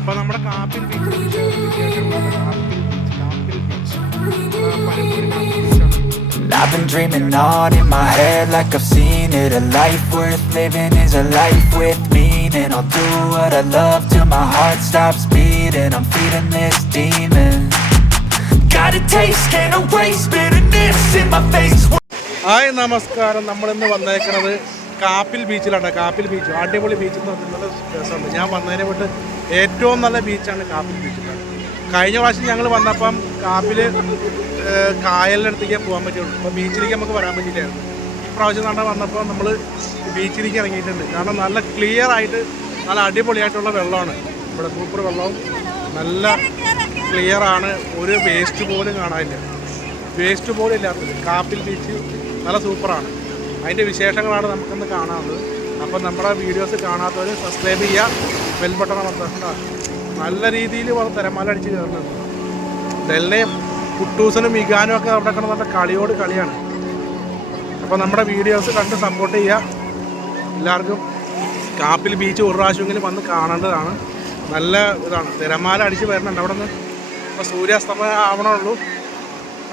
അപ്പൊ നമ്മുടെ Kappil beach I've been dreaming on in my head like I've seen it A life worth living is a life with meaning I'll do what I love till my heart stops beating I'm feeding this demon Got a taste, can't erase bitterness in my face hi നമസ്കാരം നമ്മളിന്ന് വന്നേക്കണത് കാപ്പിൽ ബീച്ചിലാണ്. Kappil beach. അടിപൊളി beach എന്ന് പറഞ്ഞാൽ രസമുണ്ട്. ഞാൻ വന്നതിനെ വിട്ട് ഏറ്റവും നല്ല ബീച്ചാണ് കാപ്പിൽ ബീച്ച് കഴിഞ്ഞ പ്രാവശ്യം ഞങ്ങൾ വന്നപ്പം കാപ്പിൽ കായലിനടുത്തേക്കേ പോകാൻ പറ്റുള്ളൂ അപ്പോൾ ബീച്ചിലേക്ക് നമുക്ക് വരാൻ പറ്റില്ലായിരുന്നു ഈ പ്രാവശ്യം കണ്ട വന്നപ്പോൾ നമ്മൾ ബീച്ചിലേക്ക് ഇറങ്ങിയിട്ടുണ്ട്. കാരണം നല്ല ക്ലിയർ ആയിട്ട് നല്ല അടിപൊളിയായിട്ടുള്ള വെള്ളമാണ്. ഇവിടെ സൂപ്പർ വെള്ളവും നല്ല ക്ലിയർ ആണ്. ഒരു വേസ്റ്റ് പോലും കാണാനില്ല. വേസ്റ്റ് പോലും ഇല്ലാത്തത്. കാപ്പിൽ ബീച്ച് നല്ല സൂപ്പറാണ് അതിന്റെ വിശേഷങ്ങളാണ് നമുക്കിന്ന് കാണാവുന്നത് അപ്പം നമ്മുടെ വീഡിയോസ് കാണാത്തവർ സബ്സ്ക്രൈബ് ചെയ്യുക ബെൽ ബട്ടൺ അമർത്തുക നല്ല രീതിയിൽ വന്ന് തിരമാല അടിച്ച് കയറുന്നുണ്ട് ഡെല്ലയും കുട്ടൂസിനും മികാനും ഒക്കെ അവിടെ കിടന്ന് നല്ല കളിയോട് കളിയാണ്. അപ്പോൾ നമ്മുടെ വീഡിയോസ് കണ്ട് സപ്പോർട്ട് ചെയ്യുക. എല്ലാവർക്കും കാപ്പിൽ ബീച്ച് ഒരു പ്രാവശ്യമെങ്കിലും വന്ന് കാണേണ്ടതാണ്. നല്ല ഇതാണ്. തിരമാല അടിച്ച് വരുന്നുണ്ട്. അവിടെ നിന്ന് ഇപ്പോൾ സൂര്യാസ്തമയം ആവണുള്ളൂ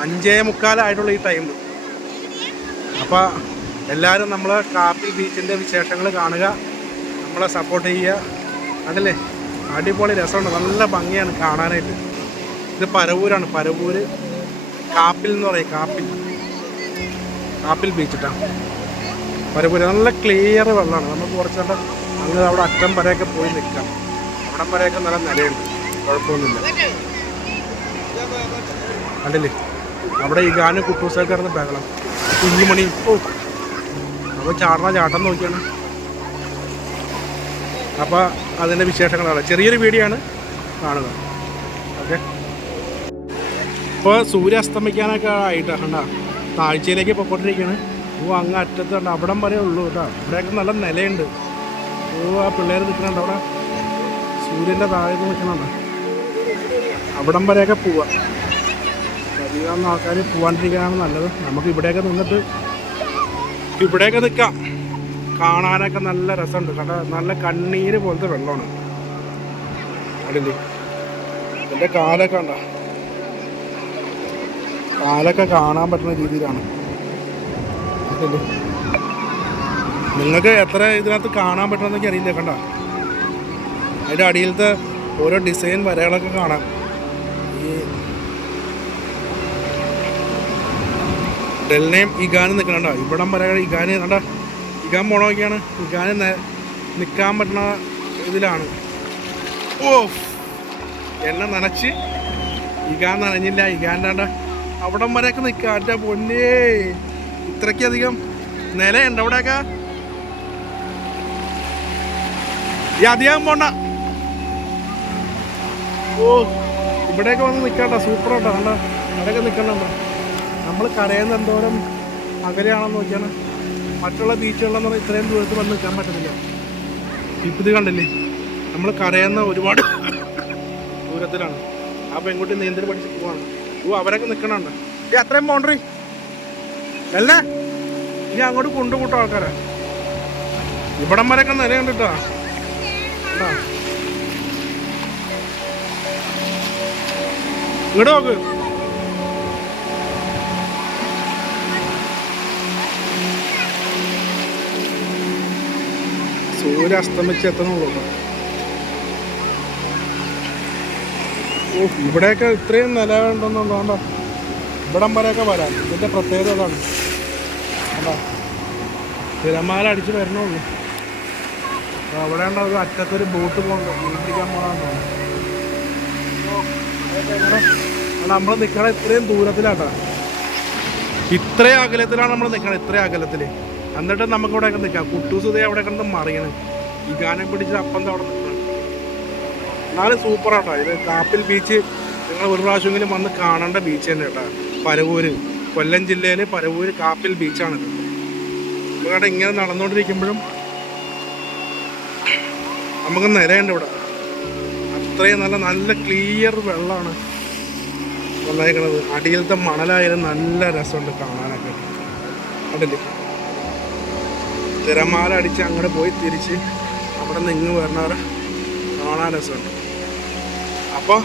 അഞ്ചേ മുക്കാലായിട്ടുള്ള ഈ ടൈമിൽ അപ്പോൾ എല്ലാവരും നമ്മൾ കാപ്പി ബീച്ചിന്റെ വിശേഷങ്ങൾ കാണുക നമ്മളെ സപ്പോർട്ട് ചെയ്യുക. അതല്ലേ? അടിപൊളി രസമുണ്ട്. നല്ല ഭംഗിയാണ് കാണാനായിട്ട്. ഇത് പരവൂരാണ്. പരവൂര് കാപ്പിൽ എന്ന് പറയും. കാപ്പിൽ. കാപ്പിൽ ബീച്ചിട്ടാണ് പരവൂര്. നല്ല ക്ലിയർ വെള്ളമാണ്. നമുക്ക് കുറച്ചുകൊണ്ട് അങ്ങനെ അവിടെ അറ്റം വരെയൊക്കെ പോയി നിൽക്കാം. അവിടം വരെയൊക്കെ നല്ല നിലയുണ്ട്. കുഴപ്പമൊന്നുമില്ല. കണ്ടില്ലേ? അവിടെ ഈ ഗാനം കുട്ടൂസൊക്കെ ഇറന്ന് ബഹളം. കുഞ്ഞുമണി. ഓ അപ്പോൾ ചാടണ ചാട്ടം നോക്കിയാണ്. അപ്പോൾ അതിന്റെ വിശേഷങ്ങളാണ്. ചെറിയൊരു വീഡിയോ ആണ് കാണുക. ഓക്കെ. ഇപ്പോൾ സൂര്യ അസ്തമിക്കാനൊക്കെ ആയിട്ട് കണ്ട. താഴ്ചയിലേക്ക് പൊക്കോട്ടിരിക്കുകയാണ് ഓ അങ്ങ് അറ്റത്ത് കണ്ട അവിടം വരെ ഉള്ളൂ കേട്ടോ. ഇവിടെയൊക്കെ നല്ല നിലയുണ്ട്. ഓ ആ പിള്ളേർ നിൽക്കുന്നുണ്ട് അവിടെ. സൂര്യന്റെ താഴെ നിൽക്കുന്നുണ്ട്. അവിടം വരെയൊക്കെ പോവാം. അധികം ആൾക്കാർ പോവാണ്ടിരിക്കാനാണ് നല്ലത്. നമുക്ക് ഇവിടെയൊക്കെ നിന്നിട്ട് ഇവിടെയൊക്കെ നിൽക്കാം കാണാനൊക്കെ നല്ല രസമുണ്ട്. കണ്ട നല്ല കണ്ണീര് പോലത്തെ വെള്ളമാണ്. അടില്ലേ എന്റെ കാലൊക്കെ ഉണ്ട കാലൊക്കെ കാണാൻ പറ്റുന്ന രീതിയിലാണ്. നിങ്ങൾക്ക് എത്ര ഇതിനകത്ത് കാണാൻ പറ്റുമെന്നൊക്കെ അറിയില്ല കണ്ട. അതിന്റെ അടിയിലത്തെ ഓരോ ഡിസൈൻ വരകളൊക്കെ കാണാം. ഈ ഡെലിനെയും ഇഗാനും നിൽക്കണണ്ട ഇവിടം വരെ ഇഗാന് കണ്ട ഇഗാൻ പോണമൊക്കെയാണ് ഇഗാന് നിൽക്കാൻ പറ്റുന്ന ഇതിലാണ്. ഓ എണ്ണ നനച്ച്. ഇഗാൻ നനഞ്ഞില്ല. ഇഗാന്റെ അവിടം വരെയൊക്കെ നിൽക്കുക. എന്റെ പൊന്നേ. ഇത്രയ്ക്കധികം നിലയുണ്ട് അവിടെയൊക്കെ. ഈ അധികം പോണ്ട. ഓ ഇവിടെയൊക്കെ വന്ന് നിൽക്കണ്ട സൂപ്പറാട്ടോ. കണ്ട അവിടെയൊക്കെ നിൽക്കണ്ട? നമ്മൾ കരയുന്ന എന്തോരം അകലെയാണെന്ന് നോക്കിയാണ്. മറ്റുള്ള ബീച്ചുകളിലെന്ന് പറഞ്ഞാൽ ഇത്രയും ദൂരത്ത് വന്ന് നിൽക്കാൻ പറ്റത്തില്ല. ഇപ്പം കണ്ടില്ലേ? നമ്മൾ കരയുന്ന ഒരുപാട് ദൂരത്തിലാണ്. ആ പെൺകുട്ടി നീന്തൽ പഠിച്ച് പോവാണ്. ഓ അവരൊക്കെ നിൽക്കണുണ്ട് ഈ അത്രയും ബൗണ്ടറി അല്ലേ? ഇനി അങ്ങോട്ട് കൊണ്ടുകൂട്ടോ ആൾക്കാരെ. ഇവിടം വരെയൊക്കെ നിലയുണ്ട് കേട്ടോ കേട്ടോ ഇങ്ങോട്ട് നോക്ക്. സൂര്യ അസ്തമിച്ച് എത്തണുള്ളൂ. ഓ ഇവിടെയൊക്കെ ഇത്രയും നില ഉണ്ടെന്നുള്ളതുകൊണ്ടോ ഇവിടം വരെയൊക്കെ വരാം. ഇതിന്റെ പ്രത്യേകത അതാണ്. കണ്ടോ തിരമാല അടിച്ച് വരണുള്ളൂ. അവിടെ ഉണ്ടോ ഒരു അറ്റത്തൊരു ബോട്ട് പോകണ്ടോ? മീൻ പിടിക്കാൻ പോകണമെന്ന് നമ്മൾ നിൽക്കണ ഇത്രയും ദൂരത്തിലാട്ടാ. ഇത്രയും അകലത്തിലാണ് നമ്മൾ നിൽക്കണത് ഇത്രയും അകലത്തിൽ എന്നിട്ട് നമുക്ക് ഇവിടെ നിൽക്കാം. കുട്ടൂസ് ഇതേ അവിടെ കിടന്ന് മറിയണം. ഈ ഗാനം പിടിച്ച് അപ്പം അവിടെ നിൽക്കണം. എന്നാലും സൂപ്പറാട്ടോ ഇത് കാപ്പിൽ ബീച്ച് നിങ്ങൾ ഒരു പ്രാവശ്യമെങ്കിലും വന്ന് കാണേണ്ട ബീച്ച് തന്നെ കേട്ടോ. പരവൂര്. കൊല്ലം ജില്ലയിലെ പരവൂര് കാപ്പിൽ ബീച്ചാണിത് ഇവിടെ ഇങ്ങനെ നടന്നുകൊണ്ടിരിക്കുമ്പോഴും നമുക്ക് നിരയുണ്ട് ഇവിടെ. അത്രയും നല്ല നല്ല ക്ലിയർ വെള്ളമാണ് വന്നേക്കണത്. അടിയിലത്തെ മണലായാലും നല്ല രസമുണ്ട് കാണാനൊക്കെ. കണ്ടില്ലേ? തിരമാല അടിച്ച് അങ്ങോട്ട് പോയി തിരിച്ച് അവിടെ നിന്ന് ഇങ്ങ് വരണവരെ കാണാൻ രസമുണ്ട്. അപ്പോൾ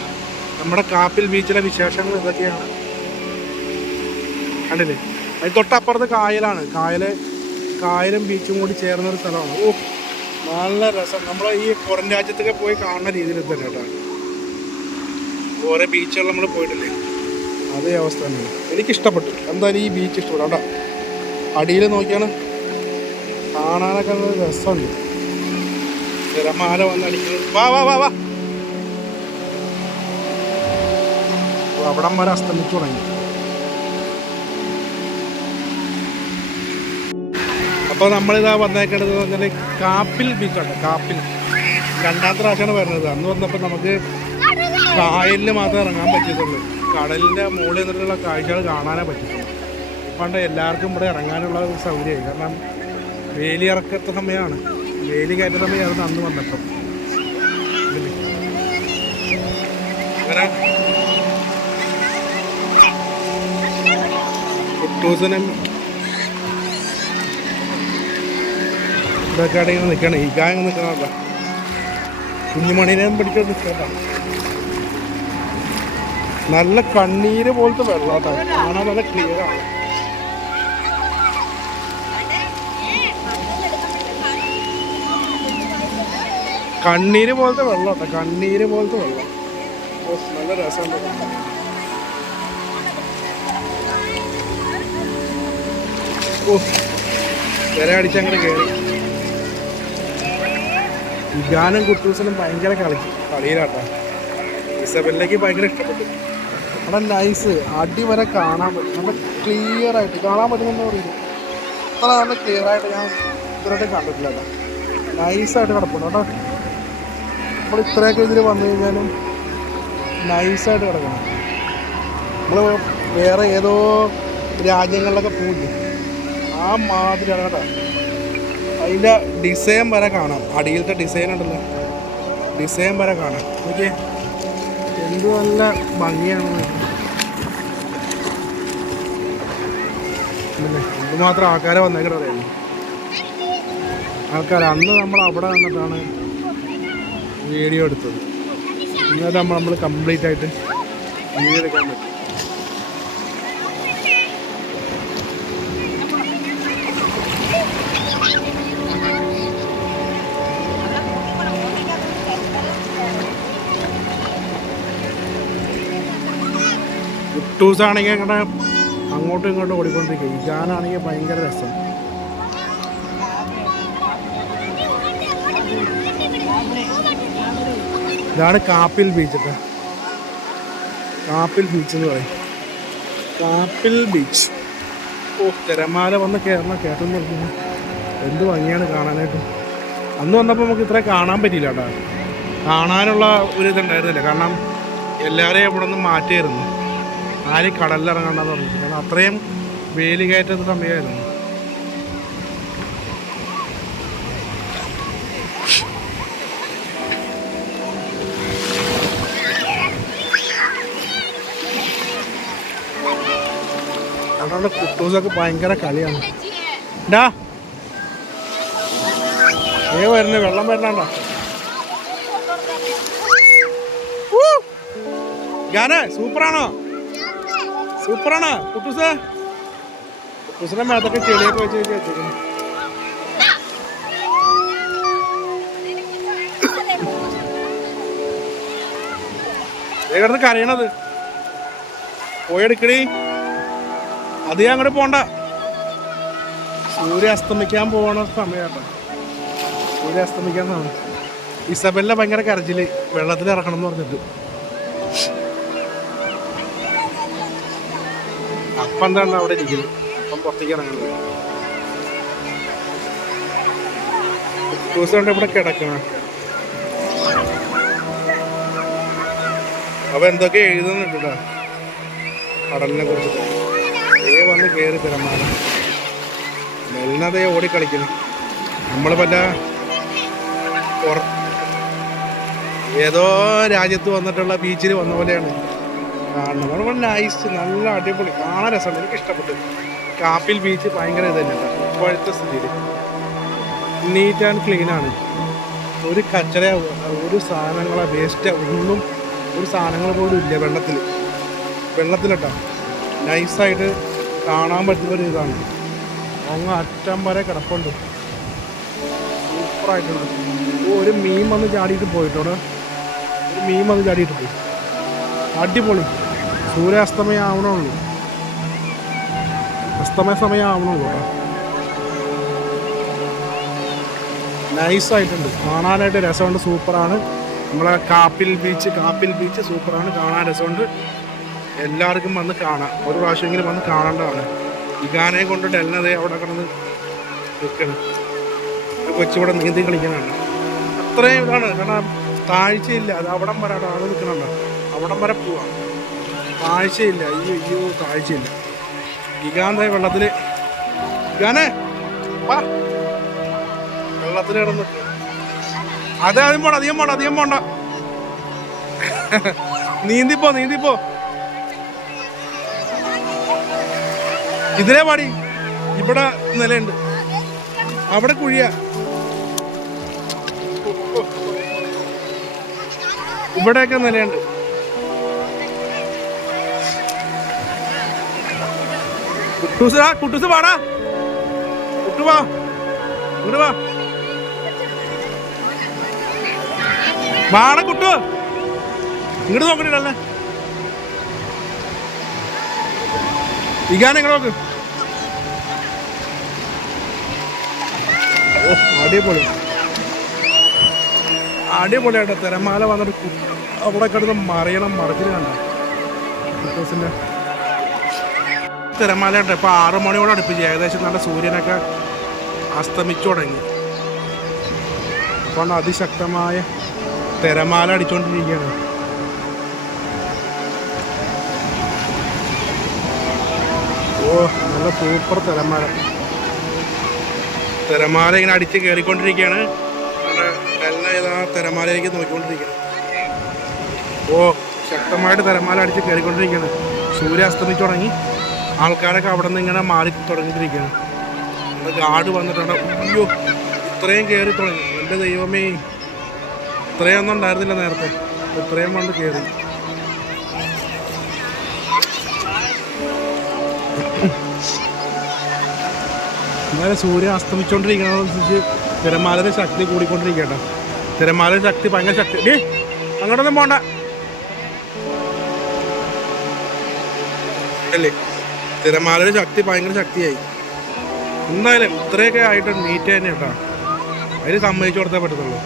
നമ്മുടെ കാപ്പിൽ ബീച്ചിലെ വിശേഷങ്ങൾ ഇതൊക്കെയാണ്. കണ്ടില്ലേ? അതിന് തൊട്ടപ്പുറത്ത് കായലാണ്. കായൽ കായലും ബീച്ചും കൂടി ചേർന്ന ഒരു സ്ഥലമാണ്. ഓ നല്ല രസം. നമ്മൾ ഈ പുറം രാജ്യത്തൊക്കെ പോയി കാണുന്ന രീതിയിൽ തന്നെ കേട്ടോ. ഓരോ ബീച്ചുകൾ നമ്മൾ പോയിട്ടില്ലേ? അതേ അവസ്ഥ തന്നെയാണ്. എനിക്കിഷ്ടപ്പെട്ടു. എന്തായാലും ഈ ബീച്ച് ഇഷ്ടപ്പെട്ടു. കേട്ടോ അടിയിൽ നോക്കിയാണ് കാണാനൊക്കെ നല്ല രസമുണ്ട്. തിരമാല വന്നടിക്കുന്നു വാ വാ വാ വാ. അവിടം വരെ അസ്തമിച്ചു തുടങ്ങി. അപ്പോൾ നമ്മളിതാ വന്നേക്കേണ്ടത് എന്ന് പറഞ്ഞാൽ കാപ്പിൽ ബീച്ചാണ് കാപ്പിൽ. രണ്ടാമത്തെ പ്രാവശ്യമാണ് വരുന്നത്. അന്ന് വന്നപ്പോൾ നമുക്ക് കായലിൽ മാത്രം ഇറങ്ങാൻ പറ്റിയിട്ടുള്ളൂ. കടലിന്റെ മുകളിൽ നിന്നിട്ടുള്ള കാഴ്ചകൾ കാണാനേ പറ്റിയിട്ടുള്ളൂ പണ്ട് എല്ലാവർക്കും ഇവിടെ ഇറങ്ങാനുള്ള ഒരു സൗകര്യമായി. കാരണം വേലി ഇറക്കത്ത സമയമാണ്. വേലി കയറ്റ സമയമാണ് അന്ന് വന്നപ്പം. കുട്ടൂസനും ഇതൊക്കെ ഇങ്ങനെ നിൽക്കണം. ഈ കായ നിൽക്കണമല്ല കുഞ്ഞുമണിനെയും പിടിച്ചോണ്ട് നിൽക്കണ്ട നല്ല കണ്ണീര് പോലത്തെ വെള്ളം കേട്ടോ കാണാൻ നല്ല ക്ലിയർ കണ്ണീര് പോലത്തെ വെള്ളം കേട്ടോ കണ്ണീര് പോലത്തെ വെള്ളം. നല്ല രസമുണ്ട്. ഓ ഗാനം കുട്ടൂസിനും ഭയങ്കര കളിച്ചു കളിയിലാട്ടോ. ഇസബലിലേക്ക് ഭയങ്കര ഇഷ്ടപ്പെട്ടു. അവിടെ നൈസ് അടി വരെ കാണാൻ പറ്റും. നല്ല ക്ലിയർ ആയിട്ട് കാണാൻ പറ്റുന്ന പറയുന്നത് അത്ര നല്ല ക്ലിയർ ആയിട്ട് ഞാൻ ഇതുവരെ കണ്ടിട്ടില്ല നൈസായിട്ട് കിടപ്പുണ്ട് കേട്ടോ. നമ്മൾ ഇത്രയൊക്കെ ഇതിൽ വന്നു കഴിഞ്ഞാലും നൈസായിട്ട് കിടക്കണം. നമ്മൾ വേറെ ഏതോ രാജ്യങ്ങളിലൊക്കെ പോയില്ലേ ആ മാതിരി കേട്ടോ. അതിന്റെ ഡിസൈൻ വരെ കാണാം. അടിയിലത്തെ ഡിസൈൻ ഉണ്ടല്ലോ. ഡിസൈൻ വരെ കാണാം. ഓക്കെ. എന്ത് നല്ല ഭംഗിയാണ്. എന്തുമാത്രം ആൾക്കാരെ വന്നേക്കണ അറിയാമോ ആൾക്കാർ അന്ന് നമ്മൾ അവിടെ വന്നിട്ടാണ് വീഡിയോ എടുത്തത്. ഇന്നത്തെ നമ്മൾ കംപ്ലീറ്റ് ആയിട്ട് വീഡിയോ എടുക്കാൻ പറ്റും. കുട്ടൂസ് ആണെങ്കിൽ അങ്ങനെ അങ്ങോട്ടും ഇങ്ങോട്ടും ഓടിക്കൊണ്ടിരിക്കുക ഇജാനാണെങ്കിൽ ഭയങ്കര രസം. ഇതാണ് കാപ്പിൽ ബീച്ച് കാപ്പിൽ ബീച്ച് എന്ന് പറയും. കാപ്പിൽ ബീച്ച്. ഓ തിരമാല വന്ന് കയറണം കേട്ടെന്ന് പറഞ്ഞു. എന്ത് ഭംഗിയാണ് കാണാനായിട്ട്. അന്ന് വന്നപ്പോൾ നമുക്ക് ഇത്ര കാണാൻ പറ്റിയില്ല കേട്ടോ കാണാനുള്ള ഒരു ഇതുണ്ടായിരുന്നില്ല. കാരണം എല്ലാവരെയും ഇവിടെ നിന്ന് മാറ്റിയായിരുന്നു. ആരും കടലിലിറങ്ങണ്ടെന്ന് പറഞ്ഞു കാരണം അത്രയും വേലി കയറ്റുന്ന സമയമായിരുന്നു. അതുകൊണ്ട് കുട്ടൂസൊക്കെ ഭയങ്കര കളിയാണ്. ഡാ. ഏ വരുന്നു. വെള്ളം വരണണ്ട ഗാനെ സൂപ്പറാണോ? സൂപ്പറാണോ. കുട്ടൂസ് കുട്ടൂസിന്റെ മേത്തൊക്കെ ചെളിയൊക്കെ വെച്ച് വെച്ച് വെച്ചിരിക്കുന്നു കിടന്ന് കരയണത്. പോയെടുക്കണി ഞാൻ അങ്ങോട്ട് പോണ്ട. സൂര്യ അസ്തമിക്കാൻ പോകണ സമയമാണ് സൂര്യ അസ്തമിക്കാൻ സമയം ഇസബെല്ല ഭയങ്കര കരച്ചിൽ. വെള്ളത്തിൽ ഇറക്കണം എന്ന് പറഞ്ഞിട്ട്. അപ്പം എന്താണ് അവിടെ ഇരിക്കുന്നത്? അപ്പം പുറത്തേക്ക് ഇറങ്ങുന്നത് ദിവസം ഇവിടെ കിടക്കണ. അപ്പൊ എന്തൊക്കെ എഴുതുന്നുണ്ട് കേട്ടോ കടലിനെ കുറിച്ച്. ഏ വന്ന് കയറി തിരമാല മെല്ലതേ ഓടിക്കളിക്കുന്നു നമ്മൾ പല ഏതോ രാജ്യത്ത് വന്നിട്ടുള്ള ബീച്ചിൽ വന്ന പോലെയാണ്. കാണുന്നത്. വളരെ നൈസ് നല്ല അടിപൊളി. കാണാൻ രസമുണ്ട്. എനിക്ക് ഇഷ്ടപ്പെട്ടു. കാപ്പിൽ ബീച്ച് ഭയങ്കര ഇത് തന്നെ ഇപ്പോഴത്തെ സ്ഥിതിയിൽ നീറ്റ് ആൻഡ് ക്ലീൻ ആണ്. ഒരു കച്ചറ ഒരു സാധനങ്ങളെ വേസ്റ്റ് ഒന്നും ഒരു സാധനങ്ങൾ പോലും ഇല്ല വെള്ളത്തിൽ വെള്ളത്തിലിട്ടാണ് നൈസായിട്ട് കാണാൻ പറ്റുന്ന ഒരു ഇതാണ്. അങ്ങ് അറ്റം വരെ കിടപ്പുണ്ട്. സൂപ്പറായിട്ടുണ്ട്. ഒരു മീൻ വന്ന് ചാടിയിട്ട് പോയിട്ടോടെ ഒരു മീൻ വന്ന് ചാടിയിട്ട് പോയി. അടിപൊളി. സൂര്യാസ്തമയം ആവണുള്ളൂ അസ്തമയ സമയം ആവണുള്ളൂ നൈസായിട്ടുണ്ട്. കാണാനായിട്ട് രസമുണ്ട്. സൂപ്പറാണ്. നമ്മളെ കാപ്പിൽ ബീച്ച് കാപ്പിൽ ബീച്ച് സൂപ്പറാണ്. കാണാൻ രസമുണ്ട്. എല്ലാവർക്കും വന്ന് കാണാം. ഒരു പ്രാവശ്യമെങ്കിലും വന്ന് കാണേണ്ടതാണ്. ഇഗാനെ കൊണ്ട് ഡെല്ലതേ അവിടെ കിടന്ന് നിൽക്കണം. കൊച്ചിവിടെ നീന്തി കളിക്കാനാണ് അത്രയും ഇതാണ്. കാരണം താഴ്ചയില്ല. അത് അവിടം വരെ ആൾ നിൽക്കണുണ്ടോ? അവിടം വരെ പോവാം. താഴ്ചയില്ല. അയ്യോ അയ്യോ താഴ്ചയില്ല. ഇഗാന്ത വെള്ളത്തിൽ ഇഗാനെ വാ. വെള്ളത്തിൽ കിടന്ന് അതെ അധികം പോണ്ട അധികം പോണ്ട അധികം പോണ്ട. നീന്തിപ്പോ നീന്തിപ്പോ. ഇതിലേ പാടി. ഇവിടെ നിലയുണ്ട്. അവിടെ കുഴിയ. ഇവിടെയൊക്കെ നിലയുണ്ട്. കുട്ടൂസ് കുട്ടൂസ് പാടാ. കുട്ടു വാ. ഇങ്ങോട്ട് വാ. വാട കുട്ടു. ഇങ്ങോട്ട് നോക്കണില്ലല്ലേ ഗാനം ഇങ്ങനെ നോക്ക്. ഓ അടിപൊളി. അടിപൊളിയായിട്ട് തിരമാല വന്നിട്ട് അവിടെ കിടന്ന് മറിയണം മറിച്ചിൽ കണ്ട? കുട്ടൂസിന്റെ തിരമാലയുണ്ട് ഇപ്പൊ ആറു മണിയോട് അടുപ്പിച്ച്. ഏകദേശം നല്ല സൂര്യനൊക്കെ അസ്തമിച്ചു തുടങ്ങി. അപ്പോൾ അതിശക്തമായ തിരമാല അടിച്ചുകൊണ്ടിരിക്കുകയാണ് ഓ നല്ല സൂപ്പർ തിരമാല. തിരമാല ഇങ്ങനെ അടിച്ച് കയറിക്കൊണ്ടിരിക്കുകയാണ് വെള്ളം ഏതാ തിരമാലയിലേക്ക് നോക്കിക്കൊണ്ടിരിക്കുകയാണ്. ഓ ശക്തമായിട്ട് തിരമാല അടിച്ച് കയറിക്കൊണ്ടിരിക്കുകയാണ് സൂര്യ അസ്തമിച്ചു തുടങ്ങി. ആൾക്കാരൊക്കെ അവിടെ നിന്ന് ഇങ്ങനെ മാറി തുടങ്ങിയിരിക്കുകയാണ്. ഗാർഡ് വന്നിട്ടുണ്ട്. അയ്യോ ഇത്രയും കയറി തുടങ്ങി. എന്റെ ദൈവമേ ഇത്രയൊന്നും ഉണ്ടായിരുന്നില്ല നേരത്തെ. ഇത്രയും വന്ന് കയറി എന്നാലും സൂര്യൻ അസ്തമിച്ചുകൊണ്ടിരിക്കുന്നതനുസരിച്ച് തിരമാലയുടെ ശക്തി കൂടിക്കൊണ്ടിരിക്കട്ടെ. തിരമാലയുടെ ശക്തി ഭയങ്കര ശക്തി. ഡേ അങ്ങോട്ടൊന്നും പോണ്ട. അല്ലേ? തിരമാലയുടെ ശക്തി ഭയങ്കര ശക്തിയായി. എന്തായാലും ഇത്രയൊക്കെ ആയിട്ട് നീറ്റ് തന്നെ കേട്ടോ. അതിന് സമ്മതിച്ചു കൊടുത്തേ പറ്റത്തുള്ളൂ.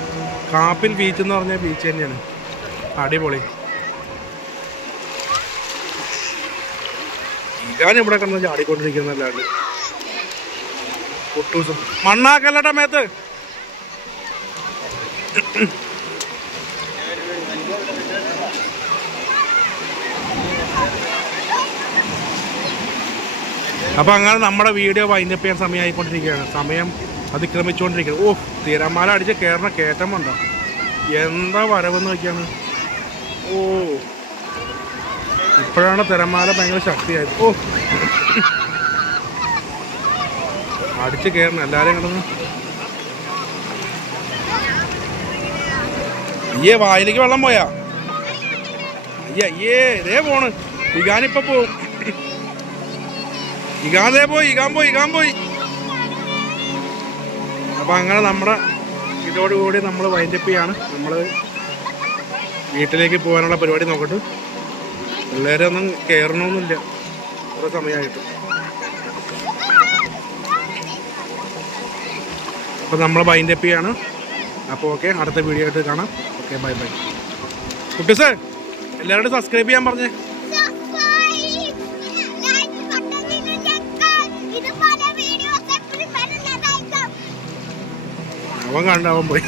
കാപ്പിൽ ബീച്ച് എന്ന് പറഞ്ഞ ബീച്ച് തന്നെയാണ്. അടിപൊളി. ഞാൻ ഇവിടെ കിടന്ന് കുട്ടൂസും മണ്ണാക്കല്ലട മേത്ത്. അപ്പൊ അങ്ങനെ നമ്മുടെ വീഡിയോ വൈൻഡപ്പ് ചെയ്യാൻ സമയമായിക്കൊണ്ടിരിക്കുകയാണ്. സമയം അതിക്രമിച്ചുകൊണ്ടിരിക്കുകയാണ്. ഓ തിരമാല അടിച്ച് കയറണ കയറ്റം ഉണ്ടോ എന്താ വരവെന്ന് നോക്കിയാണ്. ഓ. ഇപ്പോഴാണ് തിരമാല ഭയങ്കര ശക്തിയായത്. ഓ. അടിച്ച് കയറണം എല്ലാവരും കിടന്ന്. അയ്യേ വായിലേക്ക് വെള്ളം പോയാ? അയ്യ അയ്യേ ഇതേ പോണ്. ഇഗാനിപ്പോ പോവും ഇഗാൻ ദേ പോയി ഇഗാൻ പോയി ഇഗാൻ പോയി. അപ്പൊ അങ്ങനെ നമ്മുടെ ഇതോടുകൂടി നമ്മൾ വൈൻഡപ്പ് ചെയ്യാണ്. നമ്മൾ വീട്ടിലേക്ക് പോകാനുള്ള പരിപാടി നോക്കട്ടെ. പിള്ളേരെ ഒന്നും കയറണമെന്നില്ല കുറേ സമയമായിട്ട് അപ്പോൾ നമ്മൾ വൈൻഡപ്പ് ചെയ്യാണ്. അപ്പോൾ ഓക്കെ അടുത്ത വീഡിയോ ആയിട്ട് കാണാം. ഓക്കെ ബൈ ബൈ കുട്ടീസ് എല്ലാവരോടും സബ്സ്ക്രൈബ് ചെയ്യാൻ പറഞ്ഞേ. അവൻ കണ്ട അവൻ പോയി.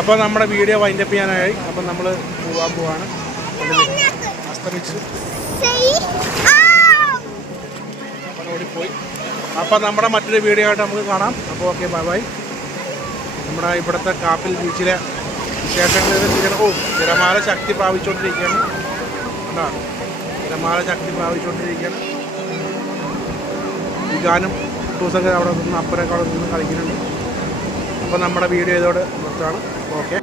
അപ്പോൾ നമ്മുടെ വീഡിയോ വൈൻഡപ്പ് ചെയ്യാനായി. അപ്പം നമ്മൾ പോവാൻ പോവാണ്. അസ്തമിച്ച്. ഓടിപ്പോയി അപ്പം നമ്മുടെ മറ്റൊരു വീഡിയോ ആയിട്ട് നമുക്ക് കാണാം. അപ്പോൾ ഓക്കെ ബൈ ബൈ നമ്മുടെ ഇവിടുത്തെ കാപ്പിൽ ബീച്ചിലെ വിശേഷങ്ങളിൽ ഓ തിരമാല ശക്തി പ്രാപിച്ചുകൊണ്ടിരിക്കുകയാണ്. കണ്ടോ? തിരമാല ശക്തി പ്രാപിച്ചുകൊണ്ടിരിക്കുകയാണ്. ഈ ഗാനം ടൂസൊക്കെ അവിടെ നിന്ന് അപ്പുറമൊക്കെ അവിടെ നിന്ന് കളിക്കുന്നുണ്ട്. അപ്പോൾ നമ്മുടെ വീഡിയോ ഇതോടെ നിർത്താണ് ഓക്കെ